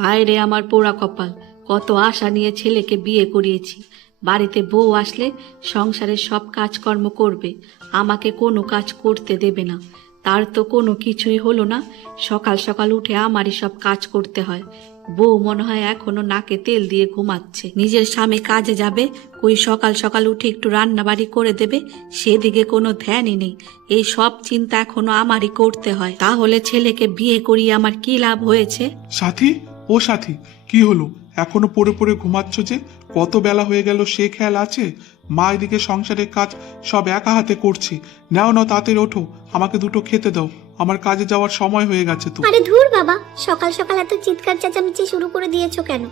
হায় রে আমার পোড়া কপাল, কত আশা নিয়ে ছেলেকে বিয়ে করিয়েছি। বাড়িতে বউ আসলে সংসারের সব কাজকর্ম করবে, আমাকে কোনো কাজ করতে দেবে না। তার তো কোনো কিছুই হলো না, সকাল সকাল উঠে আমারই সব কাজ করতে হয়। বউ মনে হয় এখনও নাকে তেল দিয়ে ঘুমাচ্ছে। নিজের স্বামী কাজে যাবে, কই সকাল সকাল উঠে একটু রান্না বাড়ি করে দেবে, সেদিকে কোনো ধ্যানই নেই। এই সব চিন্তা এখনও আমারই করতে হয়। তাহলে ছেলেকে বিয়ে করিয়ে আমার কি লাভ হয়েছে? সাথী? ও সাথী, কি হলো? এখনও পড়ে পড়ে ঘুমাচ্ছ যে? কত বেলা হয়ে গেল সে খেয়াল আছে? মা এদিকে সংসারের কাজ সব একা হাতে করছি। নাও নাও, তাড়াতাড়ি ওঠো। আমাকে দুটো খেতে দাও। আমার কাজে যাওয়ার সময় হয়ে গেছে তো। আরে ধুর বাবা, সকাল সকাল এত চিৎকার চেঁচামেচি শুরু করে দিয়েছ কেন?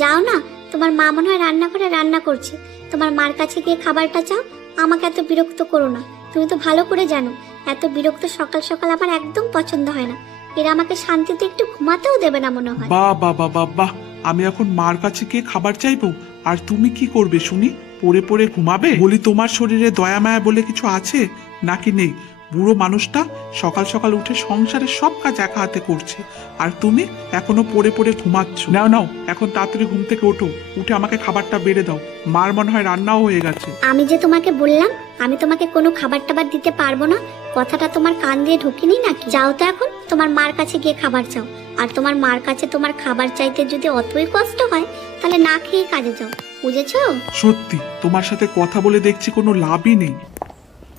যাও না, তোমার মা মনে হয় রান্না করে রান্না করছে। তোমার মার কাছে গিয়ে খাবারটা চাও? আমাকে এত বিরক্ত করো না। তুমি তো ভালো করে জানো, এত বিরক্ত সকাল সকাল আমার একদম পছন্দ হয় না। এরা আমাকে শান্তিতে একটু ঘুমাতেও দেবে না মনে হয়। বাহ বাহ বাহ বাহ বাহ। আমি এখন মার কাছে গিয়ে খাবার চাইব। আর তুমি কি করবে শুনি? পরে পরে ঘুমাবে? বলি তোমার শরীরে দয়া মায়া বলে কিছু আছে? নাকি নেই? বুড়ো মানুষটা সকাল সকাল উঠে সংসারের সব কাজ একা হাতে করছে। আর তুমি এখনও পড়ে পড়ে ঘুমাচ্ছ। নাও নাও এখন তাড়াতাড়ি ঘুম থেকে ওঠো। উঠে আমাকে খাবারটা বেড়ে দাও। মার মনে হয় রান্নাও হয়ে গেছে। আমি যে তোমাকে বললাম আমি তোমাকে কোনো খাবার টাবার দিতে পারব না। কথাটা তোমার কান দিয়ে ঢুকিনি নাকি? যাও তো এখন তোমার মার কাছে গিয়ে খাবার চাও। আর তোমার মার কাছে তোমার খাবার চাইতে যদি অতই কষ্ট হয় তাহলে না খেয়ে কাজে যাও। বুঝেছ? সত্যি তোমার সাথে কথা বলে দেখছি কোনো লাভই নেই।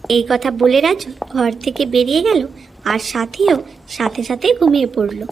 এই কথা বলে রাজু ঘর থেকে বেরিয়ে গেল আর সাথীও সাথে সাথে ঘুমিয়ে পড়ল।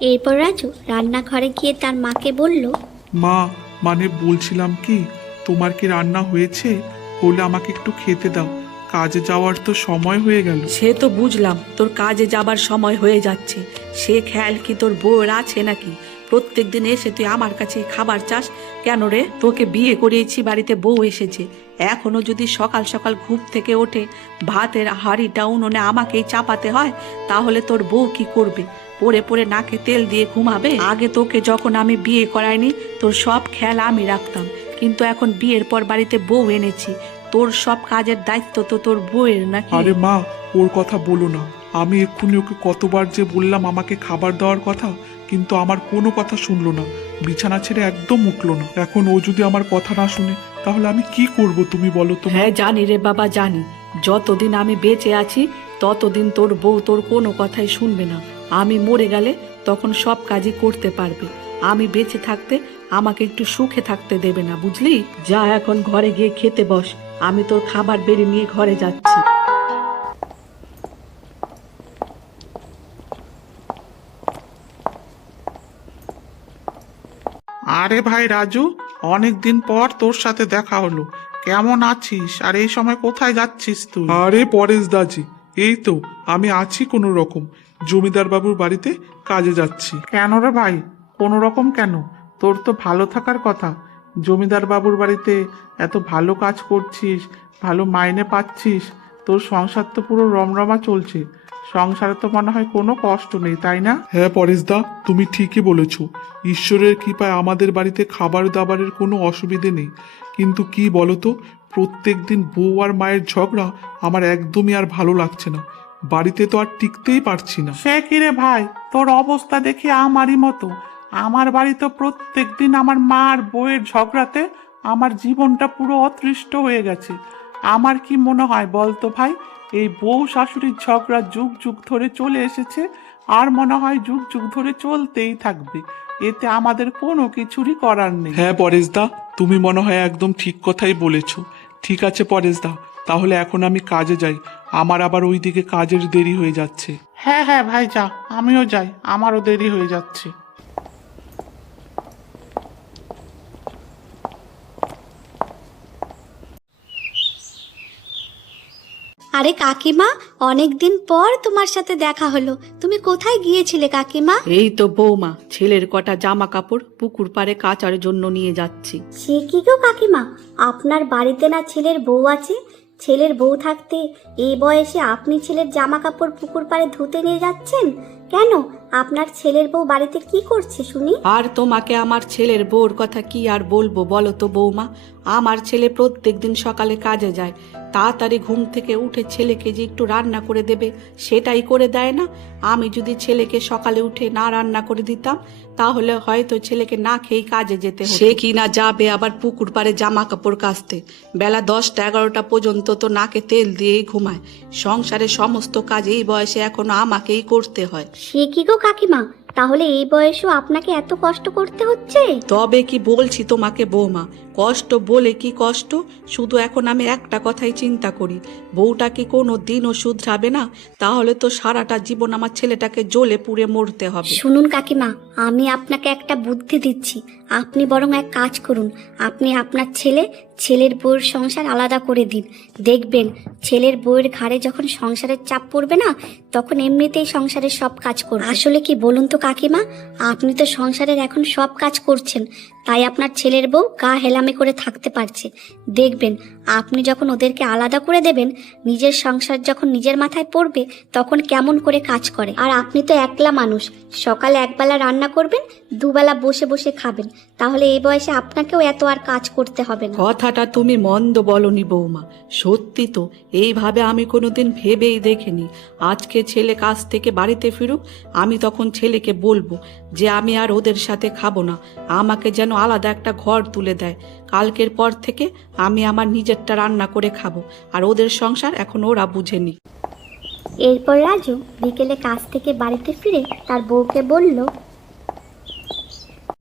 এরপর রাজু রান্নাঘরে গিয়ে তার মাকে বলল মা মানে বলছিলাম কি তোমার কি রান্না হয়েছে? হলে আমাকে একটু খেতে দাও। কাজে যাওয়ার তো সময় হয়ে গেল। সে তো বুঝলাম তোর কাজে যাবার সময় হয়ে যাচ্ছে। সে খেয়াল কি তোর বউয়ের আছে নাকি? প্রত্যেক দিন এসে তুই আমার কাছে খাবার চাস? কেন রে? তোকে বিয়ে করিয়েছি বাড়িতে বউ এসেছে। এখনও যদি সকাল সকাল ঘুম থেকে ওঠে, ভাতের হাঁড়িটা উনুনে আমাকেই চাপাতে হয়, তাহলে তোর বউ কি করবে? পরে পরে নাকে তেল দিয়ে ঘুমাবে? আগে তোকে যখন আমি বিয়ে করাইনি, তোর সব খেয়াল আমি রাখতাম। কিন্তু এখন বিয়ের পর বাড়িতে বউ এনেছি। তোর সব কাজের দায়িত্ব তো তোর বউয়ের নাকি? আরে মা, ওর কথা বলো না। আমি এক্ষুনি ওকে কতবার যে বললাম আমাকে খাবার দেওয়ার কথা, কিন্তু আমার কোনো কথা শুনলো না। বিছানা ছেড়ে একদম উঠল না। এখন ও যদি আমার কথা না শুনে তাহলে আমি কি করব তুমি বলো তো হ্যাঁ জানি রে বাবা জানি। যতদিন আমি বেঁচে আছি ততদিন তোর বউ তোর কোনো কথাই শুনবে না। আমি মরে গেলে তখন সব কাজই করতে পারবে। আমি বেঁচে থাকতে আমাকে একটু সুখে থাকতে দেবে না বুঝলি? যা এখন ঘরে গিয়ে খেতে বস। আমি তোর খাবার বেড়ে নিয়ে ঘরে যাচ্ছি। আরে ভাই রাজু অনেক দিন পর তোর সাথে দেখা হলো। কেমন আছিস? আর এই সময় কোথায় যাচ্ছিস তুই? আরে পরেশ দাজি এই তো আমি আছি কোনো রকম। জমিদার বাবুর বাড়িতে কাজে যাচ্ছি। কেন রে ভাই? কোনো রকম কেন? তোর তো ভালো থাকার কথা। জমিদার বাবুর বাড়িতে এত ভালো কাজ করছিস ভালো মাইনে পাচ্ছিস তোর সংসার তো পুরো রমরমা চলছে। সংসারে তো মনে হয় কোনো কষ্ট নেই তাই না? হ্যাঁ পরেশদা তুমি ঠিকই বলেছ। ঈশ্বরের কৃপায় আমাদের বাড়িতে খাবার দাবারের কোনো অসুবিধে নেই। কিন্তু কি বলতো প্রত্যেক দিন বউ আর মায়ের ঝগড়া আমার একদমই আর ভালো লাগছে না। বাড়িতে তো আর টিকতেই পারছি না। সে কিরে ভাই? তোর অবস্থা দেখে আমারই মতো। আমার বাড়ি তো প্রত্যেক দিন আমার মা আর বউয়ের ঝগড়াতে আমার জীবনটা পুরো অতৃষ্ট হয়ে গেছে। আমার কি মনে হয় বলতো ভাই? এই বউ শাশুড়ির ঝগড়া যুগ যুগ ধরে চলে এসেছে আর মনে হয় যুগ যুগ ধরে চলতেই থাকবে। এতে আমাদের কোনো কিছুরই করার নেই। হ্যাঁ পরেশদা তুমি মনে হয় একদম ঠিক কথাই বলেছ। ঠিক আছে পরেশদা তাহলে এখন আমি কাজে যাই। আমার আবার ওইদিকে কাজের দেরি হয়ে যাচ্ছে। হ্যাঁ হ্যাঁ ভাই যা আমিও যাই। আমারও দেরি হয়ে যাচ্ছে। আরে কাকিমা অনেকদিন পর তোমার সাথে দেখা হলো। তুমি কোথায় গিয়েছিলে কাকিমা? এই তো বৌমা ছেলের কটা জামা কাপড় পুকুর পাড়ে কাচার জন্য নিয়ে যাচ্ছি। সে কি গো কাকিমা? আপনার বাড়িতে না ছেলের বউ আছে? ছেলের বউ থাকতে এই বয়সে আপনি ছেলের জামা কাপড় পুকুর পাড়ে ধুতে নিয়ে যাচ্ছেন? কেন? আপনার ছেলের বউ বাড়িতে কি করছে শুনি? আর তোমাকে আমার ছেলের বউর কথা কি আর বলব বলো তো বৌমা? আমার ছেলে প্রত্যেক দিন সকালে কাজে যায়। তাড়াতাড়ি ঘুম থেকে উঠে ছেলেকে যে একটু রান্না করে দেবে সেটাই করে দেয় না। আমি যদি ছেলেকে সকালে উঠে না রান্না করে দিতাম তাহলে হয়তো ছেলেকে না খেয়ে কাজে যেতে হতো। সে কি না যাবে আবার পুকুর পাড়ে জামা কাপড় কাচতে? বেলা দশটা এগারোটা পর্যন্ত তো নাকে তেল দিয়েই ঘুমায়। সংসারের সমস্ত কাজ এই বয়সে এখনও আমাকেই করতে হয়। সে কি গো কাকিমা তাহলে এই বয়সেও আপনাকে এত কষ্ট করতে হচ্ছে? তবে কি বলছি তোমাকে বৌমা? কষ্ট বলে কি কষ্ট? শুধু এখন আমি একটা কথাই চিন্তা করি। বউটা কি কোনো দিনও শুধরাবে না? তাহলে তো সারাটা জীবন আমার ছেলেটাকে জ্বলে পুড়ে মরতে হবে। শুনুন কাকিমা আমি আপনাকে একটা বুদ্ধি দিচ্ছি। আপনি বরং এক কাজ করুন। আপনি আপনার ছেলে ছেলের বউয়ের সংসার আলাদা করে দিন। দেখবেন ছেলের বউয়ের ঘাড়ে যখন সংসারের চাপ পড়বে না তখন এমনিতেই সংসারের সব কাজ করবে। আসলে কি বলুন তো কাকিমা, আপনি তো সংসারের এখন সব কাজ করছেন, তাই আপনার ছেলের বউ গা হেলামে করে থাকতে পারছে। দেখবেন, আপনি যখন ওদেরকে আলাদা করে দেবেন, নিজের সংসার যখন নিজের মাথায় পড়বে, তখন কেমন করে কাজ করে। আর আপনি তো একলা মানুষ, সকালে একবেলা রান্না করবেন, দুবেলা বসে বসে খাবেন। তাহলে এই বয়সে আপনাকেও এত আর কাজ করতে হবে না। কথাটা তুমি মন্দ বলনি বৌমা। সত্যি তো, এইভাবে আমি কোনোদিন ভেবেই দেখিনি। আজকে ছেলে কাজ থেকে বাড়িতে ফিরুক, আমি তখন ছেলেকে বলব যে আমি আর ওদের সাথে খাব না। আমাকে যেন আলাদা একটা ঘর তুলে দেয়। কালকের পর থেকে আমি আমার নিজেরটা রান্না করে খাব আর ওদের সংসার এখন ওরা বুঝেনি। এরপর রাজু বিকেলে কাজ থেকে বাড়িতে ফিরে তার বউকে বলল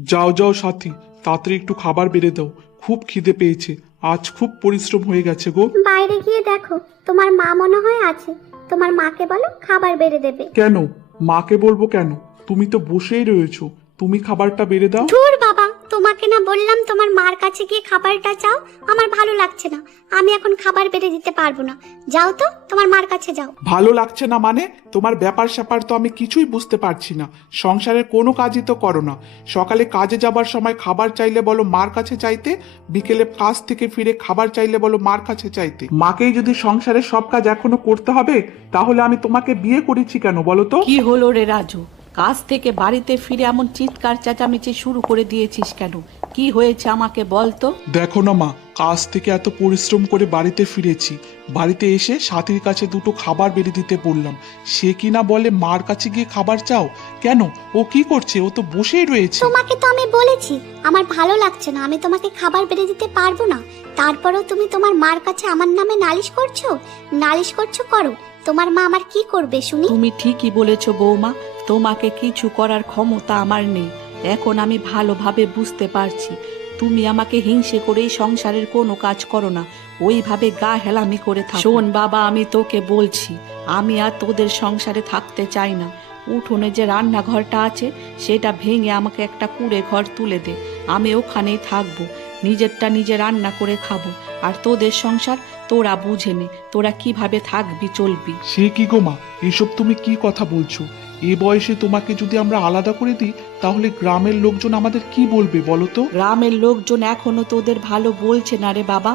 যাও যাও সাথী তাড়াতাড়ি একটু খাবার বেড়ে দাও। খুব খিদে পেয়েছে। আজ খুব পরিশ্রম হয়ে গেছে গো। বাইরে গিয়ে দেখো তোমার মা মনে হয় আছে। তোমার মাকে বলো খাবার বেড়ে দেবে। কেন? মাকে বলব কেন? তুমি তো বসেই রয়েছো। তুমি খাবারটা বেড়ে দাও। ধুর বাবা তোমাকে না বললাম তোমার মার কাছে গিয়ে খাবারটা চাও? আমার ভালো লাগছে না। আমি এখন খাবার বেড়ে দিতে পারব না। যাও তো তোমার মার কাছে যাও। ভালো লাগছে না মানে? তোমার ব্যাপার স্যাপার তো আমি কিছুই বুঝতে পারছি না। সংসারের কোনো কাজই তো করো না। সকালে কাজে যাবার সময় খাবার চাইলে বলো মার কাছে চাইতে বিকেলে কাজ থেকে ফিরে খাবার চাইলে বলো মার কাছে চাইতে। মাকেই যদি সংসারের সব কাজ এখনও করতে হবে তাহলে আমি তোমাকে বিয়ে করেছি কেন বলো তো? কি হলো রে রাজু? কাজ থেকে বাড়িতে ফিরে এমন চিৎকার চেঁচামেচি শুরু করে দিয়েছিস কেন? কি হয়েছে আমাকে বল তো। দেখো না মা কাজ থেকে এত পরিশ্রম করে বাড়িতে ফিরেছি। বাড়িতে এসে সাথীর কাছে দুটো খাবার বেড়ে দিতে বললাম। সে কি না বলে মার কাছে গিয়ে খাবার চাও? কেন? ও কি করছে? ও তো বসেই রয়েছে। তোমাকে তো আমি বলেছি আমার ভালো লাগছে না আমি তোমাকে খাবার বেড়ে দিতে পারব না। তারপরেও তুমি তোমার মার কাছে আমার নামে নালিশ করছ? নালিশ করছ করো? তোমার মা আমার কি করবে শুনি? তুমি ঠিকই বলেছ বৌমা তোমাকে কিছু করার ক্ষমতা আমার নেই। এখন আমি ভালোভাবে বুঝতে পারছি। তুমি আমাকে হিংসে করেই সংসারের কোনো কাজ করো না। ওইভাবে গা হেলামি করে থাক। শোন বাবা, আমি তোকে বলছি, আমি আর তোদের সংসারে থাকতে চাই না। উঠোনে যে রান্নাঘরটা আছে, সেটা ভেঙে আমাকে একটা কুড়ে ঘর তুলে দে। আমি ওখানেই থাকব। নিজেরটা নিজে রান্না করে খাব। আর তোদের সংসার তোরা বুঝে নে। তোরা কীভাবে থাকবি, চলবি। সে কি গো মা? এসব তুমি কি কথা বলছো? এ বয়সে তোমাকে যদি আমরা আলাদা করে দিই তাহলে গ্রামের লোকজন আমাদের কি বলবে বলো তো? গ্রামের লোকজন এখনও তোদের ভালো বলছে না রে বাবা।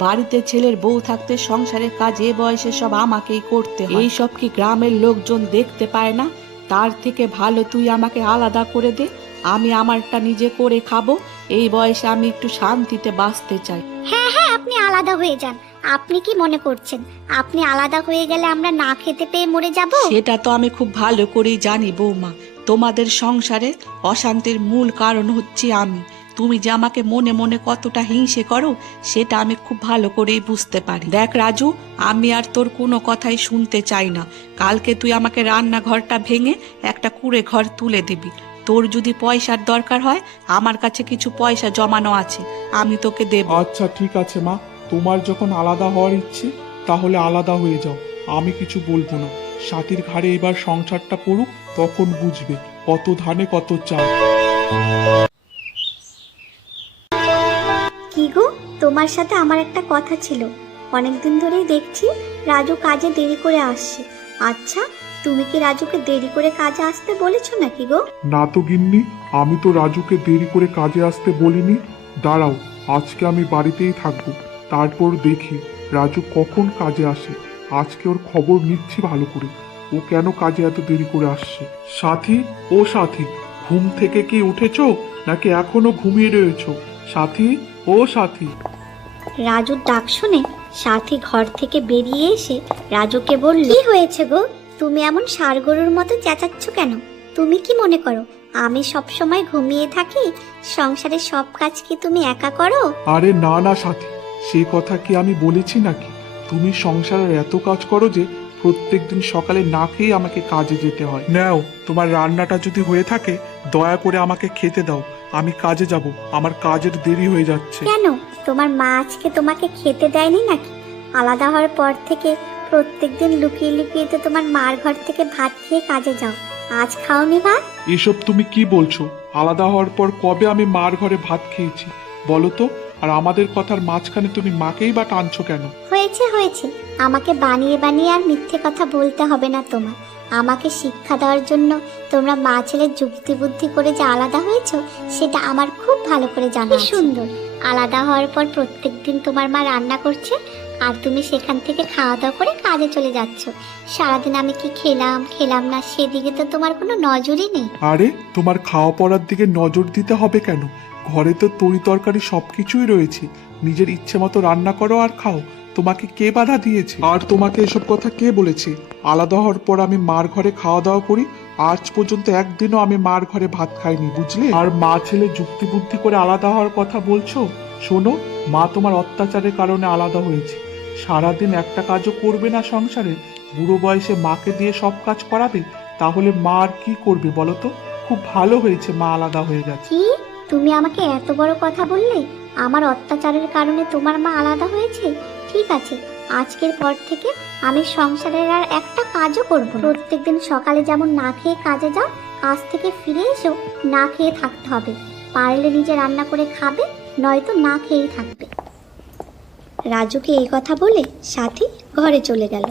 বাড়িতে ছেলের বউ থাকতে সংসারের কাজ এ বয়সে সব আমাকেই করতে হয়। এই সব কি গ্রামের লোকজন দেখতে পায় না? তার থেকে ভালো তুই আমাকে আলাদা করে দে। আমি আমারটা নিজে করে খাব। এই বয়সে আমি একটু শান্তিতে বাঁচতে চাই। হ্যাঁ হ্যাঁ আপনি আলাদা হয়ে যান। আপনি কি মনে করছেন? আপনি আলাদা হয়ে গেলে আমরা না খেতে পেয়ে মরে যাব? সেটা তো আমি খুব ভালো করেই জানি বৌমা। তোমাদের সংসারে অশান্তির মূল কারণ হচ্ছে আমি। তুমি যে আমাকে মনে মনে কতটা হিংসে করো সেটা আমি খুব ভালো করেই বুঝতে পারি। দেখ রাজু আমি আর তোর কোনো কথাই শুনতে চাই না। কালকে তুই আমাকে রান্নাঘরটা ভেঙে একটা কুড়ে ঘর তুলে দিবি। তোর যদি পয়সার দরকার হয় আমার কাছে কিছু পয়সা জমানো আছে আমি তোকে দেব। আচ্ছা ঠিক আছে মা। তোমার যখন আলাদা হওয়ার ইচ্ছে তাহলে আলাদা হয়ে যাও। আমি কিছু বলব না। সাথীর ঘাড়ে এবার সংসারটা পড়ুক তখন বুঝবে কত ধানে কত চাল। কি গো তোমার সাথে আমার একটা কথা ছিল। অনেকদিন ধরেই দেখছি রাজু কাজে দেরি করে আসছে। আচ্ছা তুমি কি রাজুকে দেরি করে কাজে আসতে বলেছ নাকি গো? না তো গিন্নি আমি তো রাজুকে দেরি করে কাজে আসতে বলিনি। দাঁড়াও আজকে আমি বাড়িতেই থাকব। তারপর দেখি রাজু কখন কাজে আসে। আজকে ওর খবর নিচ্ছি ভালো করে। ও কেন কাজে এত দেরি করে আসছে? সাথী? ও সাথী ঘুম থেকে কি উঠেছো? নাকি এখনও ঘুমিয়ে রয়েছো? সাথী? ও সাথী। রাজুর ডাক শুনে সাথী ঘর থেকে বেরিয়ে এসে রাজুকে বলল কি হয়েছে গো? তুমি এমন ষাড় গরুর মতো চেঁচাচ্ছ কেন? তুমি কি মনে করো আমি সব সময় ঘুমিয়ে থাকি? সংসারের সব কাজ কি তুমি একা করো? আরে না না সাথী সেই কথা কি আমি বলেছি নাকি? তুমি সংসারের এত কাজ করো যে প্রত্যেকদিন সকালে না খেয়ে আমাকে কাজে যেতে হয়। নাও তোমার রান্নাটা যদি হয়ে থাকে দয়া করে আমাকে খেতে দাও। আমি কাজে যাব আমার কাজের দেরি হয়ে যাচ্ছে। কেন? তোমার মা আজকে তোমাকে খেতে দেয়নি নাকি? আলাদা হওয়ার পর থেকে প্রত্যেকদিন লুকিয়ে লুকিয়ে তো তোমার মার ঘর থেকে ভাত খেয়ে কাজে যাও। আজ খাওনি ভাত? এসব তুমি কি বলছো? আলাদা হওয়ার পর কবে আমি মার ঘরে ভাত খেয়েছি? বলো তো। আর আমাদের কথার মাঝখানে তুমি মাকেই বা টানছো কেন? হয়েছে হয়েছে। আমাকে বানিয়ে বানিয়ে আর মিথ্যে কথা বলতে হবে না তোমার আমাকে শিক্ষা দেওয়ার জন্য তোমরা মা ছেলের যুক্তি বুদ্ধি করে যে আলাদা হয়েছ সেটা আমার খুব ভালো করে জানা সুন্দর। আলাদা হওয়ার পর প্রত্যেকদিন তোমার মা রান্না করছে আর তুমি সেখান থেকে খাওয়া দাওয়া করে কাজে চলে যাচ্ছ। সারাদিন আমি কি খেলাম খেলাম না, সেদিকে তো তোমার কোনো নজরই নেই। আরে, তোমার খাওয়া পড়ার দিকে নজর দিতে হবে কেন? ঘরে তো তরি তরকারি সবকিছুই রয়েছে। নিজের ইচ্ছে মতো রান্না করো আর খাও। তোমাকে কে বাধা দিয়েছে? আর তোমাকে এসব কথা কে বলেছে? আলাদা হওয়ার পর আমি মার ঘরে খাওয়া দাওয়া করি। আজ পর্যন্ত একদিনও আমি মার ঘরে ভাত খাইনি, বুঝলে? আর মা ছেলে যুক্তি বুদ্ধি করে আলাদা হওয়ার কথা বলছো? শোনো, মা তোমার অত্যাচারের কারণে আলাদা হয়েছে। সারাদিন একটা কাজও করবে না সংসারে। বুড়ো বয়সে মাকে দিয়ে সব কাজ করাবে, তাহলে মা আর কি করবে বলো তো? খুব ভালো হয়েছে, মা আলাদা হয়ে গেছে। কি? তুমি আমাকে এত বড় কথা বললে? আমার অত্যাচারের কারণে তোমার মা আলাদা হয়েছে? ঠিক আছে, আজকের পর থেকে আমি সংসারের আর একটা কাজও করব। প্রত্যেকদিন সকালে যেমন না খেয়ে কাজে যাও, কাজ থেকে ফিরে এসেও না খেয়ে থাকতে হবে। পারলে নিজে রান্না করে খাবে, নয়তো না খেয়েই থাকবে। রাজুকে এই কথা বলে সাথী ঘরে চলে গেল।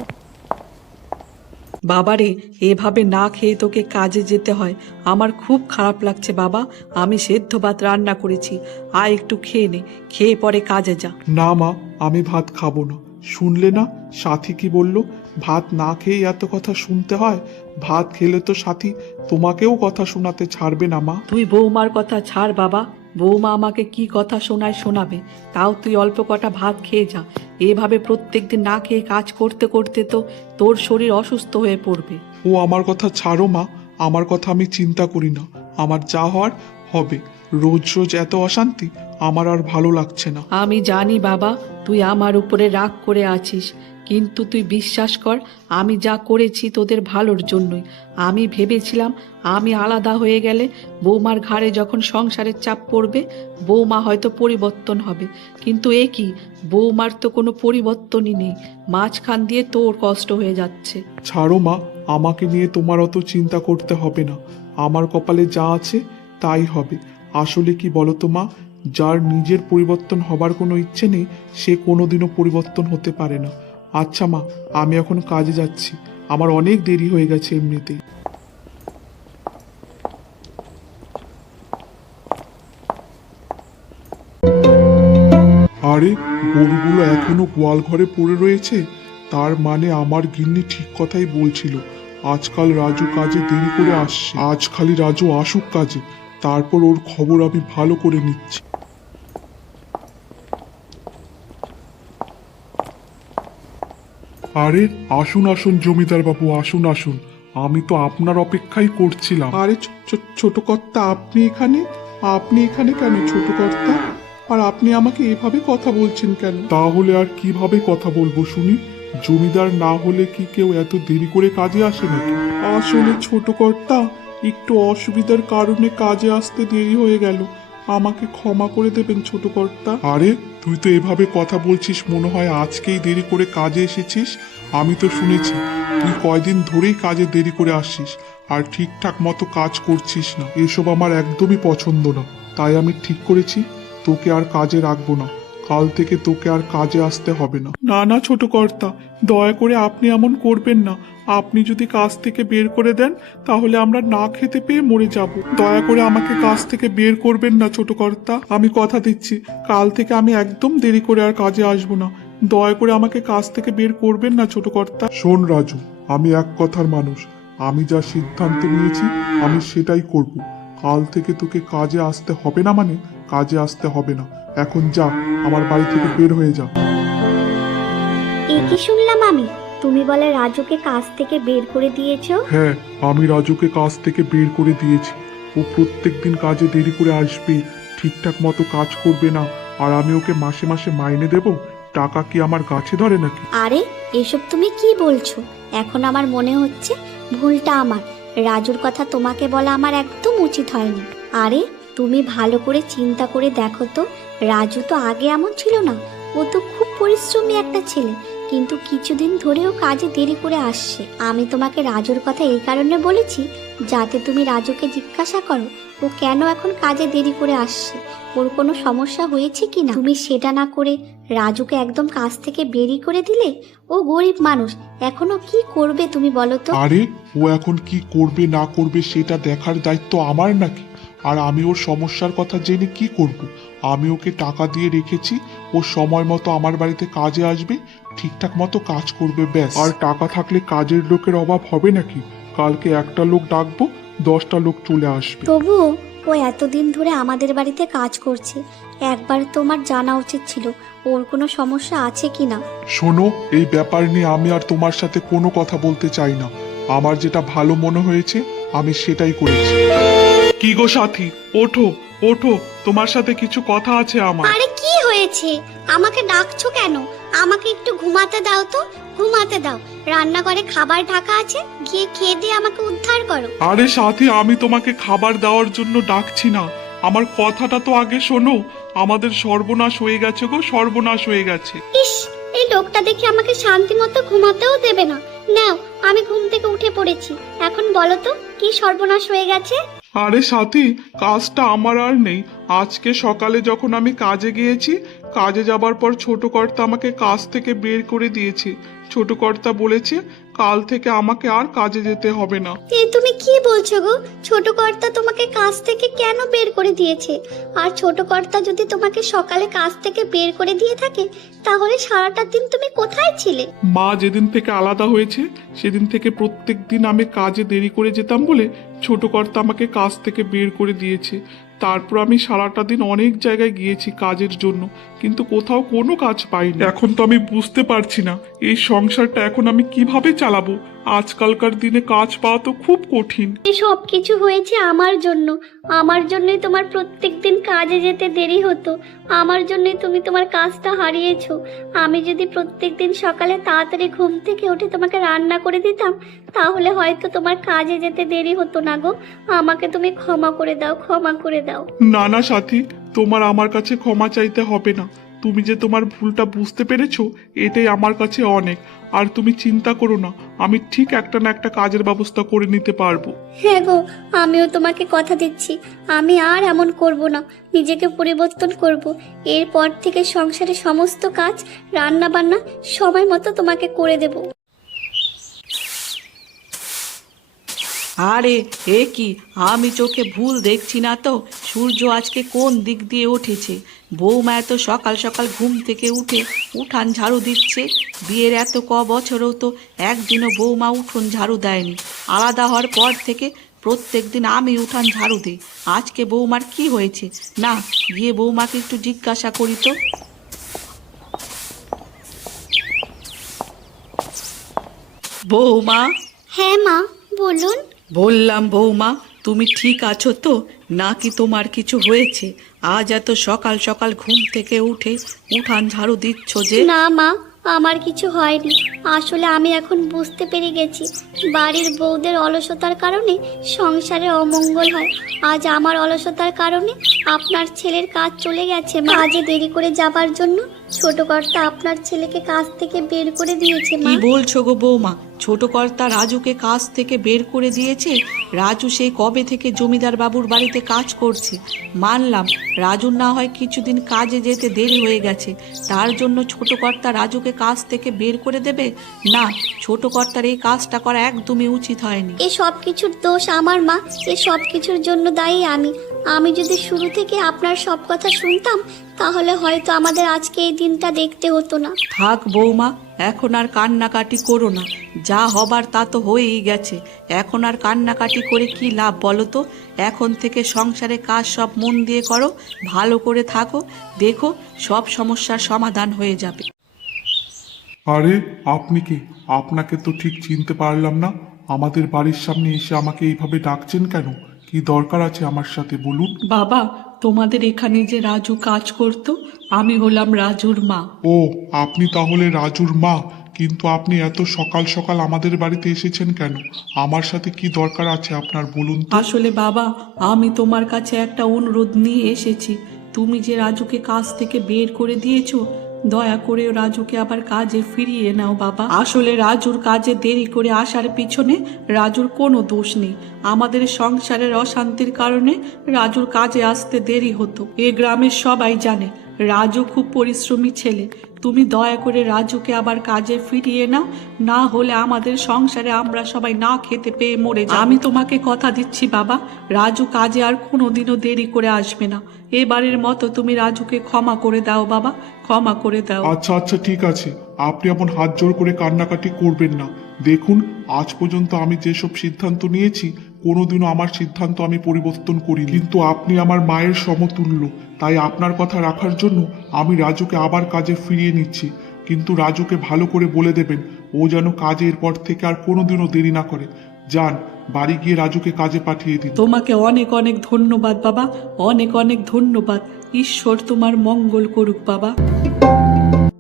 বাবারে এভাবে না খেয়ে তোকে কাজে যেতে হয়। আমার খুব খারাপ লাগছে বাবা। আমি সেদ্ধ ভাত রান্না করেছি। আয় একটু খেয়ে নে। খেয়ে পরে কাজে যা। না মা আমি ভাত খাব না। শুনলে না? সাথী কি বলল? ভাত না খেয়ে এত কথা শুনতে হয়? ভাত খেলে তো সাথী তোমাকেও কথা শোনাতে ছাড়বে না মা। তুই বৌমার কথা ছাড় বাবা। বৌমা আমাকে কি কথা শোনায় শোনাবে? তাও তুই অল্প কটা ভাত খেয়ে যা। এভাবে প্রত্যেক দিন না খেয়ে কাজ করতে করতে তো তোর শরীর অসুস্থ হয়ে পড়বে। ও আমার কথা ছাড়ো মা। আমার কথা আমি চিন্তা করি না। আমার যা হওয়ার হবে। রোজ রোজ এত অশান্তি আমার আর ভালো লাগছে না। আমি জানি বাবা তুই আমার উপরে রাগ করে আছিস কিন্তু তুই বিশ্বাস কর আমি যা করেছি তোদের ভালোর জন্যই। আমি ভেবেছিলাম আমি আলাদা হয়ে গেলে বৌমার ঘাড়ে যখন সংসারের চাপ পড়বে বৌমা হয়তো পরিবর্তন হবে। কিন্তু এ কি? বৌমার তো কোনো পরিবর্তনই নেই। মাঝখান দিয়ে তোর কষ্ট হয়ে যাচ্ছে। ছাড়ো মা আমাকে নিয়ে তোমার অত চিন্তা করতে হবে না। আমার কপালে যা আছে তাই হবে। আসলে কি বলতো মা, যার নিজের পরিবর্তন হবার কোনো ইচ্ছে নেই, সে কোনোদিনও পরিবর্তন হতে পারে না। আচ্ছা মা, আমি এখন কাজে যাচ্ছি। আমার অনেক দেরি হয়ে গেছে এমনিতেই আরে, গরুগুলো এখনও গোয়াল ঘরে পড়ে রয়েছে? তার মানে আমার গিন্নি ঠিক কথাই বলছিল। আজকাল রাজু কাজে দেরি করে আসছে। আজ খালি রাজু আসুক কাজে। তারপর ওর খবর আমি ভালো করে নিচ্ছি। আরে আসুন আসুন জমিদার বাবু আসুন আসুন। আমি তো আপনার অপেক্ষাই করছিলাম। আরে ছোট কর্তা আপনি এখানে? আপনি এখানে কেন ছোট কর্তা? আর আপনি আমাকে এভাবে কথা বলছেন কেন? তাহলে আর কীভাবে কথা বলব শুনি? জমিদার না হলে কি কেউ এত দেরি করে কাজে আসে নাকি? আসলে ছোট কর্তা একটু অসুবিধার কারণে কাজে আসতে দেরি হয়ে গেল। আমাকে ক্ষমা করে দেবেন ছোট কর্তা আরে, তুই তো এভাবে কথা বলছিস, মনে হয় আজকেই দেরি করে কাজে এসেছিস। আমি তো শুনেছি, তুই কয়দিন ধরেই কাজে দেরি করে আসছিস, আর ঠিকঠাক মতো কাজ করছিস না। এসব আমার একদমই পছন্দ না। তাই আমি ঠিক করেছি, তোকে আর কাজে রাখব না। কাল থেকে তোকে আর কাজে আসতে হবে না। না না, ছোট কর্তা, দয়া করে আপনি এমন করবেন না। আপনি যদি কাজ থেকে বের করে দেন, তাহলে আমরা না খেতে পেয়ে মরে যাব। দয়া করে আমাকে কাজ থেকে বের করবেন না, ছোট কর্তা। আমি কথা দিচ্ছি, কাল থেকে আমি একদম দেরি করে আর কাজে আসব না। দয়া করে আমাকে কাজ থেকে বের করবেন না, ছোট কর্তা। শোন রাজু, আমি এক কথার মানুষ। আমি যা সিদ্ধান্ত নিয়েছি, আমি সেটাই করব। কাল থেকে তোকে কাজে আসতে হবে না মানে কাজে আসতে হবে না। এখন যা আমার বাড়ি থেকে বের হয়ে যা। এ কি শুনলাম আমি? তুমি বলে রাজুকে কাজ থেকে বের করে দিয়েছ? হ্যাঁ আমি রাজুকে কাজ থেকে বের করে দিয়েছি। ও প্রত্যেক দিন কাজে দেরি করে আসবে ঠিকঠাক মতো কাজ করবে না। আর আমি ওকে মাসে মাসে মাইনে দেব? টাকা কি আমার গাছে ধরে নাকি? আরে এসব তুমি কি বলছো? এখন আমার মনে হচ্ছে ভুলটা আমার। রাজুর কথা তোমাকে বলা আমার একদম উচিত হয়নি। আরে তুমি ভালো করে চিন্তা করে দেখো তো রাজু তো আগে এমন ছিল না। ও তো খুব পরিশ্রমী একটা ছেলে। কিন্তু কিছুদিন ধরেও কাজে দেরি করে আসছে। আমি তোমাকে রাজুর কথা এই কারণে বলেছি, যাতে তুমি রাজুকে জিজ্ঞাসা করো, ও কেন এখন কাজে দেরি করে আসছে? ওর কোনো সমস্যা হয়েছে কি না? তুমি সেটা না করে রাজুকে একদম কাজ থেকে বেরি করে দিলে? ও গরিব মানুষ, এখনও কি করবে তুমি বলো তো? আরে, ও এখন কি করবে না করবে সেটা দেখার দায়িত্ব আমার নাকি? আর আমি ওর সমস্যার কথা জেনে কি করব? আমি ওকে টাকা দিয়ে রেখেছি ও সময় মতো আমার বাড়িতে কাজে আসবে ঠিকঠাক মতো কাজ করবে ব্যাস। আর টাকা থাকলে কাজের লোকের অভাব হবে নাকি? কালকে একটা লোক ডাকবো দশটা লোক চলে আসবে। তবুও ও এতদিন ধরে আমাদের বাড়িতে কাজ করছে। একবার তোমার জানা উচিত ছিল ওর কোনো সমস্যা আছে কি না শোনো এই ব্যাপার নিয়ে আমি আর তোমার সাথে কোনো কথা বলতে চাই না। আমার যেটা ভালো মনে হয়েছে আমি সেটাই করেছি। কি গো সাথী? ওঠো ওঠো তোমার সাথে কিছু কথা আছে আমার। আরে কি হয়েছে? আমাকে ডাকছো কেন? আমাকে একটু ঘুমাতে দাও তো ঘুমাতে দাও। রান্নাঘরে খাবার ঢাকা আছে গিয়ে খেয়ে দিয়ে আমাকে উদ্ধার করো। আরে সাথী আমি তোমাকে খাবার দেওয়ার জন্য ডাকছি না। আমার কথাটা তো আগে শোনো। আমাদের সর্বনাশ হয়ে গেছে গো সর্বনাশ হয়ে গেছে। ইস এই লোকটা দেখে আমাকে শান্তি মতো ঘুমাতেও দেবে না। নাও আমি ঘুম থেকে উঠে পড়েছি। এখন বলো তো কি সর্বনাশ হয়ে গেছে? আরে সাথী, কাজটা আমার আর নেই। আজকে সকালে যখন আমি কাজে গিয়েছি, কাজে যাবার পর ছোট কর্তা আমাকে কাজ থেকে বের করে দিয়েছে। ছোট কর্তা বলেছে কাল থেকে আমাকে আর কাজে যেতে হবে না। এ তুমি কি বলছো গো? ছোট কর্তা তোমাকে কাজ থেকে কেন বের করে দিয়েছে? আর ছোট কর্তা যদি তোমাকে সকালে কাজ থেকে বের করে দিয়ে থাকে তাহলে সারাটা দিন তুমি কোথায় ছিলে? মা যেদিন থেকে আলাদা হয়েছে সেদিন থেকে প্রত্যেক দিন আমি কাজে দেরি করে যেতাম বলে ছোট কর্তা আমাকে কাজ থেকে বের করে দিয়েছে। তারপর আমি সারাটা দিন অনেক জায়গায় গিয়েছি কাজের জন্য, কিন্তু কোথাও কোনো কাজ পাইনি। এখন তো আমি বুঝতে পারছি না, এই সংসারটা এখন আমি কীভাবে চালাবো? আজকালকার দিনে কাজ পাওয়া তো খুব কঠিন। এই সব কিছু হয়েছে আমার জন্য। আমার জন্যই তোমার প্রত্যেক দিন কাজে যেতে দেরি হতো। আমার জন্যই তুমি তোমার কাজটা হারিয়েছো। আমি যদি প্রত্যেক দিন সকালে তাড়াতাড়ি ঘুম থেকে উঠে তোমাকে রান্না করে দিতাম তাহলে হয়তো তোমার কাজে যেতে দেরি হতো না গো। আমাকে তুমি ক্ষমা করে দাও ক্ষমা করে দাও। না না সাথী তোমার আমার কাছে ক্ষমা চাইতে হবে না। তুমি যে তোমার ভুলটা বুঝতে পেরেছ এটাই আমার কাছে অনেক। আর তুমি চিন্তা করো না আমি ঠিক একটা না একটা কাজের ব্যবস্থা করে নিতে পারব। হ্যাঁ গো আমিও তোমাকে কথা দিচ্ছি। আমি আর এমন করব না নিজেকে পরিবর্তন করব। এরপর থেকে সংসারে সমস্ত কাজ রান্না বান্না সময় মতো তোমাকে করে দেব। আরে এ কি? আমি চোখে ভুল দেখছি না তো? সূর্য আজকে কোন দিক দিয়ে উঠেছে? বৌমা এত সকাল সকাল ঘুম থেকে উঠে উঠান ঝাড়ু দিচ্ছে। বিয়ের এত ক বছরেও তো একদিনও বৌমা উঠোন ঝাড়ু দেয়নি। আলাদা হওয়ার পর থেকে প্রত্যেক দিন আমি উঠান ঝাড়ু দিই। আজকে বৌমার কি হয়েছে? না গিয়ে বৌমাকে একটু জিজ্ঞাসা করি তো। বৌমা? হ্যাঁ মা বলুন। বললাম বৌমা তুমি ঠিক আছো তো? নাকি তোমার কিছু হয়েছে? আজ এত সকাল সকাল ঘুম থেকে উঠে উঠান ঝাড়ু দিচ্ছ যে? না মা আমার কিছু হয়নি। আসলে আমি এখন বুঝতে পেরে গেছি, বাড়ির বউদের অলসতার কারণে সংসারে অমঙ্গল হয়। আজ আমার অলসতার কারণে আপনার ছেলের কাজ চলে গেছে মা। আজে দেরি করে যাবার জন্য ছোট কর্তা আপনার ছেলেকে কাজ থেকে বের করে দিয়েছে মা। বলছো গো বৌমা? ছোট কর্তা রাজুকে কাজ থেকে বের করে দিয়েছে। রাজু সেই কবে থেকে জমিদার বাবুর বাড়িতে কাজ করছে। মানলাম রাজুর না হয় কিছুদিন কাজে যেতে দেরি হয়ে গেছে। তার জন্য ছোট কর্তা রাজুকে কাজ থেকে বের করে দেবে? না ছোট কর্তার এই কাজটা করা একদমই উচিত হয়নি। এ সব কিছুর দোষ আমার, মা। এ সব কিছুর জন্য দায়ী আমি। আমি যদি শুরু থেকে আপনার সব কথা শুনতাম তাহলে হয়তো আমাদের আজকে এই দিনটা দেখতে হতো না। থাক বৌমা এখন আর কান্নাকাটি করো না। যা হবার তা তো হয়েই গেছে। এখন আর কান্নাকাটি করে কি লাভ বলো তো? এখন থেকে সংসারে কাজ সব মন দিয়ে করো ভালো করে থাকো দেখো সব সমস্যার সমাধান হয়ে যাবে। আরে আপনি কি? আপনাকে তো ঠিক চিনতে পারলাম না। আমাদের বাড়ির সামনে এসে আমাকে এইভাবে ডাকছেন কেন? কি দরকার আছে আমার সাথে বলুন? বাবা তোমাদের এখানে যে রাজু কাজ করত আমি হলাম রাজুর মা। ও আপনি তাহলে রাজুর মা কিন্তু আপনি এত সকাল সকাল আমাদের বাড়িতে এসেছেন কেন? আমার সাথে কি দরকার আছে আপনার বলুন তো? আসলে বাবা আমি তোমার কাছে একটা অনুরোধ নিয়ে এসেছি। তুমি যে রাজুকে কাজ থেকে বের করে দিয়েছ দয়া করে রাজুকে আবার কাজে ফিরিয়ে নাও, বাবা। আসলে রাজুর কাজে দেরি করে আসার পিছনে রাজুর কোনো দোষ নেই। আমাদের সংসারের অশান্তির কারণে রাজুর কাজে আসতে দেরি হতো। এ গ্রামের সবাই জানে রাজু খুব পরিশ্রমী ছেলে। তুমি দয়া করে রাজুকে আবার কাজে ফিরিয়ে নাও, না হলে আমাদের সংসারে আমরা সবাই না খেতে পেয়ে মরে যাব। আমি তোমাকে কথা দিচ্ছি বাবা, রাজু কাজে আর কোনোদিনও দেরি করে আসবে না। এবারের মতো তুমি রাজুকে ক্ষমা করে দাও বাবা, ক্ষমা করে দাও। আচ্ছা আচ্ছা ঠিক আছে। আপনি এমন হাত জোর করে কান্নাকাটি করবেন না। দেখুন, আজ পর্যন্ত আমি যেসব সিদ্ধান্ত নিয়েছি কোনোদিনও আমার সিদ্ধান্ত আমি পরিবর্তন করি কিন্তু আপনি আমার মায়ের সমতুল্য তাই আপনার কথা রাখার জন্য আমি রাজুকে আবার কাজে ফিরিয়ে নিচ্ছি। কিন্তু রাজুকে ভালো করে বলে দেবেন ও যেন কাজে এরপর থেকে আর কোনোদিনও দেরি না করে। যান বাড়ি গিয়ে রাজুকে কাজে পাঠিয়ে দিন। তোমাকে অনেক অনেক ধন্যবাদ বাবা। অনেক অনেক ধন্যবাদ। ঈশ্বর তোমার মঙ্গল করুক বাবা।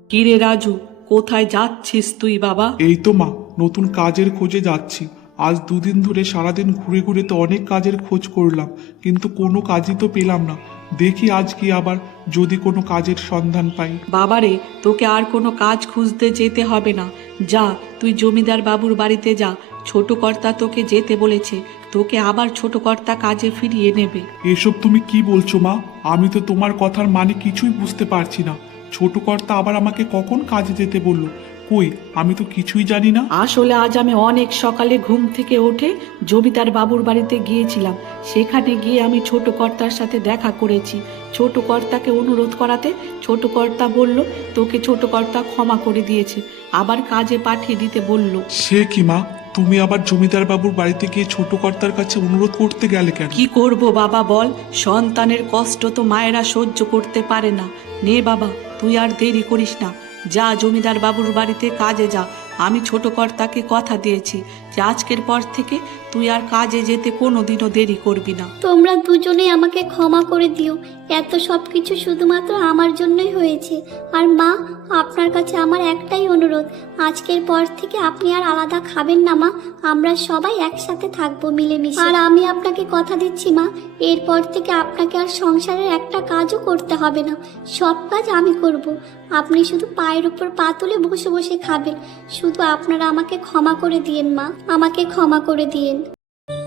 কিরে রাজু কোথায় যাচ্ছিস তুই বাবা? এই তো মা নতুন কাজের খোঁজে যাচ্ছি। আজ দুদিন ধরে সারাদিন ঘুরে ঘুরে তো অনেক কাজের খোঁজ করলাম কিন্তু কোনো কাজই তো পেলাম না। দেখি আজ কি আবার যদি কোনো কাজের সন্ধান পাই। বাবারে তোকে আর কোনো কাজ খুঁজতে যেতে হবে না। যা তুই জমিদার বাবুর বাড়িতে যা। ছোট কর্তা তোকে যেতে বলেছে। তোকে আবার ছোট কর্তা কাজে ফিরিয়ে নেবে। এসব তুমি কি বলছো মা? আমি তো তোমার কথার মানে কিছুই বুঝতে পারছি না। ছোট কর্তা আবার আমাকে কখন কাজে যেতে বলল? কই আমি তো কিছুই জানি না। আসলে আজ আমি অনেক সকালে ঘুম থেকে উঠে জমিদার বাবুর বাড়িতে গিয়েছিলাম। সেখানে গিয়ে আমি ছোট কর্তার সাথে দেখা করেছি। ছোট কর্তাকে অনুরোধ করাতে ছোট কর্তা বলল তোকে ছোট কর্তা ক্ষমা করে দিয়েছে। আবার কাজে পাঠিয়ে দিতে বলল। সে কি মা? তুমি আবার জমিদার বাবুর বাড়িতে গিয়ে ছোট কর্তার কাছে অনুরোধ করতে গেলে কেন? কি করব বাবা বল? সন্তানের কষ্ট তো মায়েরা সহ্য করতে পারে না। নে বাবা। তুই আর দেরি করিস না। যা জমিদার বাবুর বাড়িতে কাজে যা। আমি ছোট কর্তাকে কথা দিয়েছি যে আজকের পর থেকে তুই আর কাজে যেতে কোনোদিনও দেরি করবি না। তোমরা দুজনে আমাকে ক্ষমা করে দিও। এত সব কিছু শুধুমাত্র আমার জন্যই হয়েছে। আর মা, আপনার কাছে আমার একটাই অনুরোধ। আজকের পর থেকে আপনি আর আলাদা খাবেন না, মা। আমরা সবাই একসাথে থাকব মিলেমিশে। আর আমি আপনাকে কথা দিচ্ছি, মা। এরপর থেকে আপনাকে আর সংসারের একটা কাজও করতে হবে না। সব কাজ আমি করব। আপনি শুধু পায়ের উপর পা তুলে বসে বসে খাবেন। শুধু আপনারা আমাকে ক্ষমা করে দিয়েন, মা। আমাকে ক্ষমা করে দিয়েন।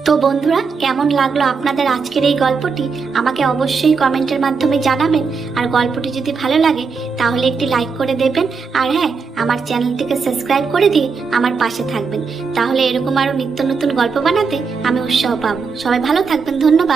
তো বন্ধুরা, কেমন লাগল আপনাদের আজকের এই গল্পটি? আমাকে অবশ্যই কমেন্টের মাধ্যমে জানাবেন। আর গল্পটি যদি ভালো লাগে, তাহলে একটি লাইক করে দেবেন। আর হ্যাঁ আমার চ্যানেলটিকে সাবস্ক্রাইব করে দিয়ে আমার পাশে থাকবেন। তাহলে এরকম আরও নিত্য নতুন গল্প বানাতে আমি উৎসাহ পাবো। সবাই ভালো থাকবেন, ধন্যবাদ।